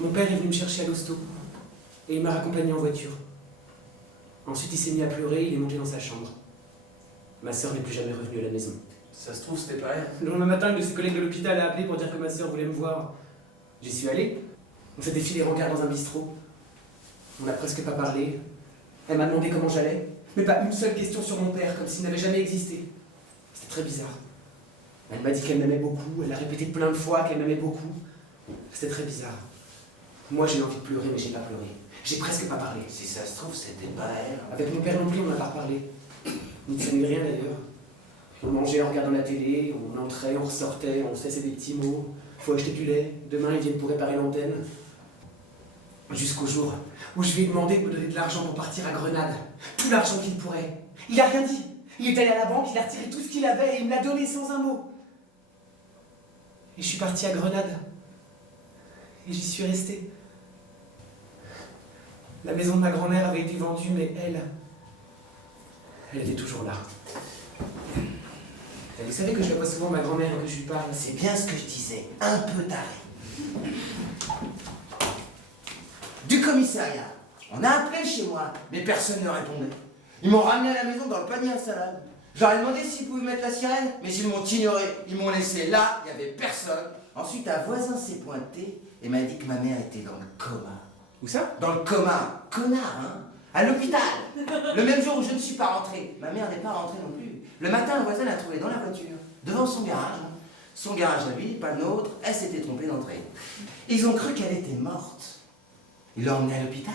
Mon père est venu me chercher à l'hosto. Et il m'a raccompagné en voiture. Ensuite, il s'est mis à pleurer, il est monté dans sa chambre. Ma sœur n'est plus jamais revenue à la maison. Ça se trouve, c'était pas elle. Le lendemain matin, une de ses collègues de l'hôpital a appelé pour dire que ma sœur voulait me voir. J'y suis allé. On s'est défilé les regards dans un bistrot. On n'a presque pas parlé. Elle m'a demandé comment j'allais. Mais pas une seule question sur mon père, comme s'il n'avait jamais existé. C'était très bizarre. Elle m'a dit qu'elle m'aimait beaucoup. Elle a répété plein de fois qu'elle m'aimait beaucoup. C'était très bizarre. Moi, j'ai eu envie de pleurer, mais j'ai pas pleuré. J'ai presque pas parlé. Si ça se trouve, c'était pas elle. Avec mon père non plus, on n'a pas reparlé. Ni de ça, ni de rien d'ailleurs. On mangeait en regardant la télé, on entrait, on ressortait, on se laissait des petits mots. Faut acheter du lait, demain ils viennent pour réparer l'antenne. Jusqu'au jour où je lui ai demandé de me donner de l'argent pour partir à Grenade. Tout l'argent qu'il pourrait. Il a rien dit. Il est allé à la banque, il a retiré tout ce qu'il avait et il me l'a donné sans un mot. Et je suis parti à Grenade. Et j'y suis resté. La maison de ma grand-mère avait été vendue, mais elle était toujours là. Et vous savez que je vois souvent ma grand-mère et que je lui parle. C'est bien ce que je disais, un peu taré. Du commissariat. On a appelé chez moi, mais personne ne répondait. Ils m'ont ramené à la maison dans le panier à salade. Je leur ai demandé s'ils pouvaient mettre la sirène, mais ils m'ont ignoré. Ils m'ont laissé là, il n'y avait personne. Ensuite, un voisin s'est pointé et m'a dit que ma mère était dans le coma. Où ça? Dans le coma. Connard, hein? À l'hôpital. Le même jour où je ne suis pas rentré. Ma mère n'est pas rentrée non plus. Le matin, le voisin l'a trouvée dans la voiture, devant son garage. Son garage à lui, pas le nôtre. Elle s'était trompée d'entrée. Ils ont cru qu'elle était morte. Ils l'ont emmenée à l'hôpital.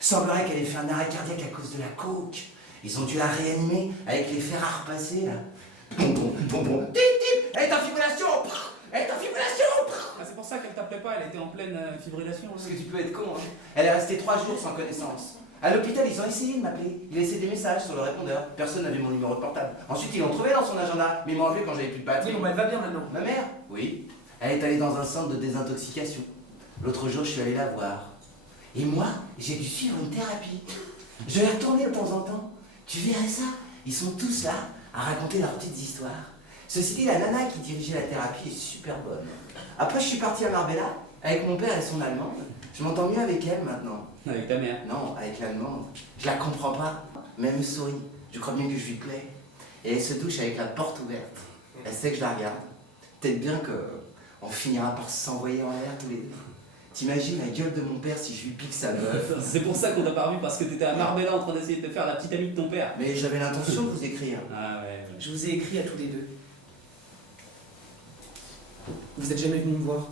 Semblerait qu'elle ait fait un arrêt cardiaque à cause de la coke. Ils ont dû la réanimer avec les fers à repasser, là. Bon, tip, tip, elle est en fibrillation. Elle est en fibrillation. Ah, c'est pour ça qu'elle t'appelait pas, elle était en pleine fibrillation. Parce que tu peux être con, hein. Elle est restée 3 jours sans connaissance. À l'hôpital, ils ont essayé de m'appeler. Ils laissaient des messages sur le répondeur. Personne n'avait mon numéro de portable. Ensuite, ils l'ont trouvé dans son agenda, mais ils m'ont enlevé quand j'avais plus de batterie. Oui, bon, elle va bien maintenant. Ma mère? Oui. Elle est allée dans un centre de désintoxication. L'autre jour, je suis allé la voir. Et moi, j'ai dû suivre une thérapie. Je vais retourner de temps en temps. Tu verrais ça? Ils sont tous là à raconter leurs petites histoires. Ceci dit, la nana qui dirigeait la thérapie est super bonne. Après, je suis parti à Marbella avec mon père et son allemande. Je m'entends mieux avec elle maintenant. Avec ta mère. Non, avec l'allemande. Je la comprends pas. Mais elle me sourit. Je crois bien que je lui plais. Et elle se douche avec la porte ouverte. Elle sait que je la regarde. Peut-être bien qu'on finira par s'envoyer en l'air tous les deux. T'imagines la gueule de mon père si je lui pique sa meuf? C'est pour ça qu'on t'a pas revu, parce que t'étais à Marbella en train d'essayer de te faire la petite amie de ton père. Mais j'avais l'intention de vous écrire. Ah ouais. Je vous ai écrit à tous les deux. Vous êtes jamais venus me voir.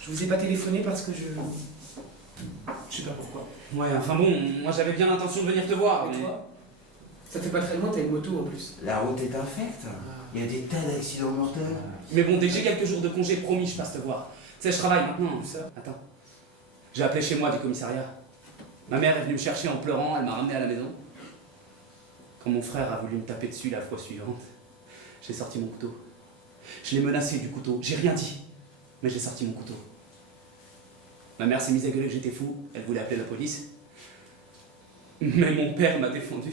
Je vous ai pas téléphoné parce que je sais pas pourquoi. Ouais, enfin bon, moi j'avais bien l'intention de venir te voir. Et Mais... toi? Ça fait pas très loin, t'as une moto en plus. La route est infecte. Il y a des tas d'accidents mortels. Mais bon, dès que j'ai quelques jours de congé, promis, je passe te voir. Tu sais, je travaille maintenant. Où ça? Attends. J'ai appelé chez moi du commissariat. Ma mère est venue me chercher en pleurant, elle m'a ramené à la maison. Quand mon frère a voulu me taper dessus la fois suivante, j'ai sorti mon couteau. Je l'ai menacé du couteau, j'ai rien dit, mais j'ai sorti mon couteau. Ma mère s'est mise à gueuler que j'étais fou, elle voulait appeler la police. Mais mon père m'a défendu.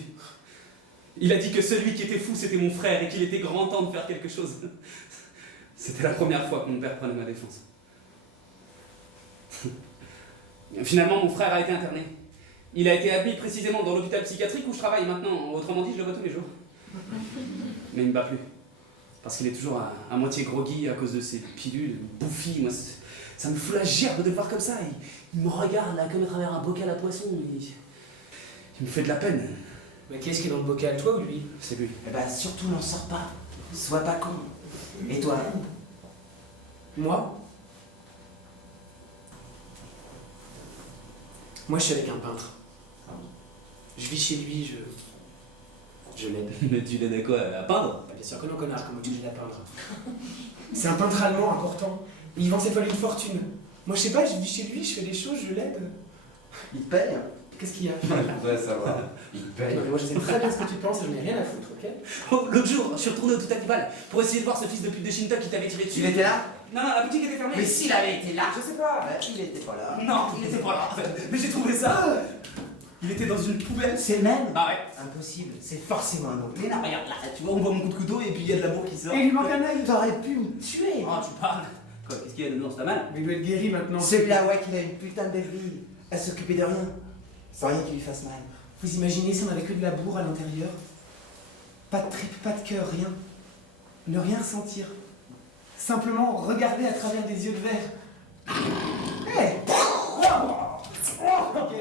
Il a dit que celui qui était fou, c'était mon frère et qu'il était grand temps de faire quelque chose. C'était la première fois que mon père prenait ma défense. Finalement, mon frère a été interné. Il a été admis précisément dans l'hôpital psychiatrique où je travaille maintenant. Autrement dit, je le vois tous les jours. Mais il ne me bat plus. Parce qu'il est toujours à moitié groggy à cause de ses pilules bouffies. Moi, ça me fout la gerbe de le voir comme ça. Il me regarde là comme à travers un bocal à poisson. Il me fait de la peine. Mais qu'est-ce qui est dans le bocal, toi ou lui? C'est lui. Eh ben, surtout n'en sors pas. Sois pas con. Et toi? Moi? Moi, je suis avec un peintre. Je vis chez lui, je l'aide. Mais tu l'aides à quoi? À peindre? Bah, bien sûr que non, connard, comment tu l'aides à peindre? C'est un peintre allemand important. Il vend cette toile une fortune. Moi, je sais pas, je vis chez lui, je fais des choses, je l'aide. Il te paye? Qu'est-ce qu'il y a? Je voudrais savoir. Il te paye? Non, mais moi, je sais très bien ce que tu penses, j'en ai rien à foutre, ok? Oh, l'autre jour, je suis retourné au Toutatival pour essayer de voir ce fils de pute de Shinto qui t'avait tiré dessus. Il était là? Non, non, la boutique était fermée. Mais s'il avait été là? Je sais pas. Il était pas là. Non, il était pas là. Mais j'ai trouvé ça. Il était dans une poubelle. C'est le même? Ah ouais. Impossible, c'est forcément un autre. Mais non, regarde là, tu vois, on voit mon coup de couteau et puis il y a de la bourre qui sort. Et il lui manque un œil. T'aurais pu me tuer. Oh, tu parles. Quoi, qu'est-ce qu'il y a dedans, c'est pas mal? Mais il doit être guéri maintenant. Celui-là, ouais, qu'il a une putain de belle vie. À s'occuper de rien. Sans rien qui lui fasse mal. Vous imaginez si on avait que de la bourre à l'intérieur? Pas de tripes, pas de cœur, rien. Ne rien ressentir. Simplement regarder à travers des yeux de verre. Hey! Ok.